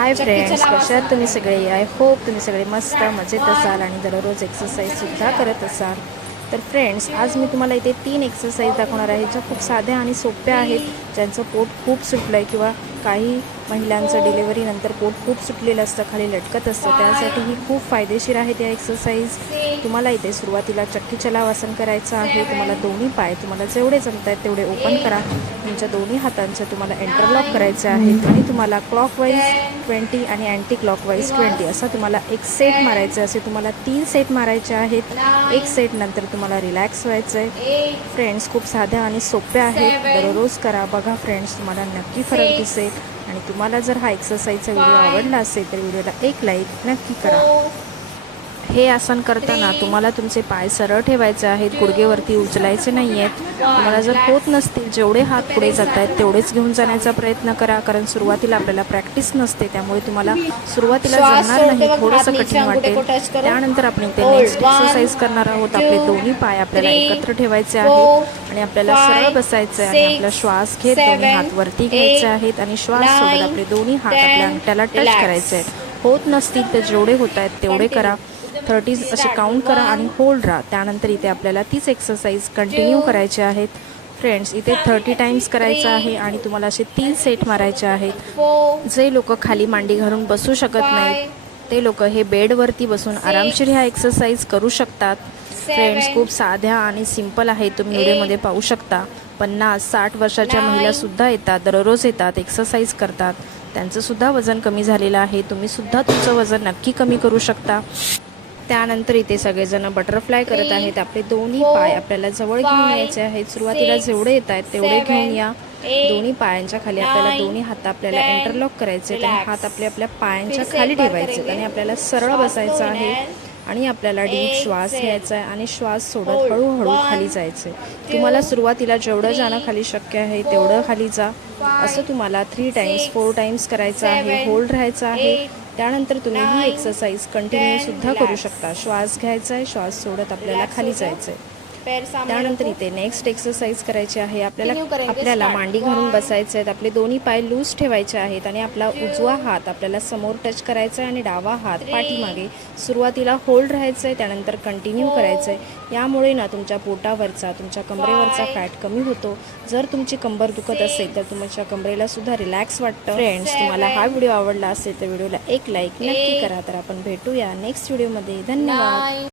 Hi friends कशा आहात तुम्ही सगळे? आय होप तुम्ही सगळे मस्त मजेत असाल आणि दररोज एक्सरसाइजसुद्धा करत असाल. तर फ्रेंड्स आज मी तुम्हाला इथे तीन एक्सरसाइज दाखवणार आहे ज्या खूप साध्या आणि सोप्या आहेत ज्यांचं पोट खूप सुटलं आहे किंवा काही महिलांचं डिलिव्हरीनंतर पोट खूप सुटलेलं असतं खाली लटकत असतं. त्यासाठी ही खूप फायदेशीर आहे त्या एक्सरसाइज तुम्हाला इथे सुरुवातीला चक्की चलावासन करायचं आहे. तुम्हाला दोन्ही पाय तुम्हाला जेवढे जमत आहेत तेवढे ओपन करा. तुमच्या दोन्ही हातांचं तुम्हाला एंटरलॉक करायचे आहेत आणि तुम्हाला क्लॉकवाईज ट्वेंटी आणि अँटी क्लॉकवाईज ट्वेंटी असा तुम्हाला एक सेट मारायचं असे तुम्हाला तीन सेट मारायचे आहेत. एक सेट नंतर तुम्हाला रिलॅक्स व्हायचं आहे फ्रेंड्स खूप साध्या आणि सोप्या आहेत. दररोज करा. बघा फ्रेंड्स तुम्हाला नक्की फरक दिसेल. आणि तुम्हाला जर हा एक्सरसाइजचा व्हिडिओ आवडला असेल तर व्हिडिओला एक लाईक नक्की करा. हो. हे आसन करताना तुम्हाला तुमचे पाय सरळ ठेवायचे आहेत गुडघेवरती उचलायचे नाही आहेत तुम्हाला जर होत नसतील जेवढे हात पुढे जात आहेत तेवढेच घेऊन जाण्याचा प्रयत्न करा कारण सुरुवातीला आपल्याला प्रॅक्टिस नसते त्यामुळे तुम्हाला सुरुवातीला जमणार सोडते नाही थोडंसं कठीण वाटेल. त्यानंतर आपण इथे. नेक्स्ट एक्सरसाइज करणार आहोत आपले दोन्ही पाय आपल्याला एकत्र ठेवायचे आहेत आणि आपल्याला सरळ बसायचं आहे आणि आपला श्वास घेत दोन्ही हात वरती घ्यायचे आहेत आणि श्वास सोबत आपले दोन्ही हात आपल्या अंगठ्याला टच. करायचे आहेत होत नसतील तर जेवढे होत आहेत तेवढे करा थर्टी असे काउंट करा आणि होल्ड राहा. त्यानंतर इथे आपल्याला तीच एक्सरसाइज कंटिन्यू करायची आहेत. फ्रेंड्स इथे थर्टी टाइम्स करायचं आहे आणि तुम्हाला असे तीन सेट मारायचे आहेत. जे लोक खाली मांडी घालून बसू शकत नाहीत ते लोक हे बेडवरती बसून आरामशीर ह्या एक्सरसाइज करू शकतात. फ्रेंड्स खूप साध्या आणि सिंपल आहेत. तुम्ही व्हिडिओमध्ये पाहू शकता. पन्नास साठ वर्षाच्या महिलासुद्धा येतात दररोज येतात एक्सरसाइज करतात. त्यांचं सुद्धा वजन कमी झालेलं आहे. तुम्ही सुद्धा तुमचं वजन नक्की कमी करू शकता. त्यानंतर इथे सगळेजण बटरफ्लाय करत आहेत. आपले दोन्ही पाय आपल्याला जवळ घेऊन यायचे आहेत. सुरुवातीला जेवढे येत आहेत तेवढे घेऊन या. दोन्ही पायांच्या खाली आपल्याला दोन्ही हात आपल्याला एंटरलॉक करायचे आणि हात आपले आपल्या पायांच्या खाली ठेवायचे आणि आपल्याला सरळ बसायचं आहे. आणि आपल्याला डीप श्वास घ्यायचा आहे आणि श्वास सोडत हळूहळू खाली जायचे तुम्हाला सुरुवातीला जेवढं जाणं खाली शक्य आहे तेवढं खाली जा. असं तुम्हाला थ्री टाइम्स फोर टाइम्स करायचं आहे होल्ड राहायचं आहे. त्यानंतर तुम्ही ही एक्सरसाइज कंटिन्यू सुद्धा करू शकता. श्वास घ्यायचा आहे श्वास सोडत आपल्याला खाली जायचं आहे. त्यानंतर. इथे नेक्स्ट एक्सरसाइज करायची आहे. आपल्याला. आपल्याला. मांडी घालून बसायचे आहेत आपले दोन्ही पाय लूज ठेवायचे आहेत आणि आपला उजवा हात आपल्याला समोर टच करायचा आहे आणि डावा हात पाठीमागे सुरुवातीला होल्ड राहायचं आहे. त्यानंतर कंटिन्यू करायचं आहे. यामुळे ना तुमच्या पोटावरचा तुमच्या कमरेवरचा फॅट कमी होतो. जर तुमची कंबर दुखत असेल तर तुमच्या कमरेला सुद्धा रिलॅक्स वाटतं. फ्रेंड्स तुम्हाला हा व्हिडिओ आवडला असेल तर व्हिडिओला एक लाईक नक्की करा. तर आपण भेटूया नेक्स्ट व्हिडिओमध्ये धन्यवाद.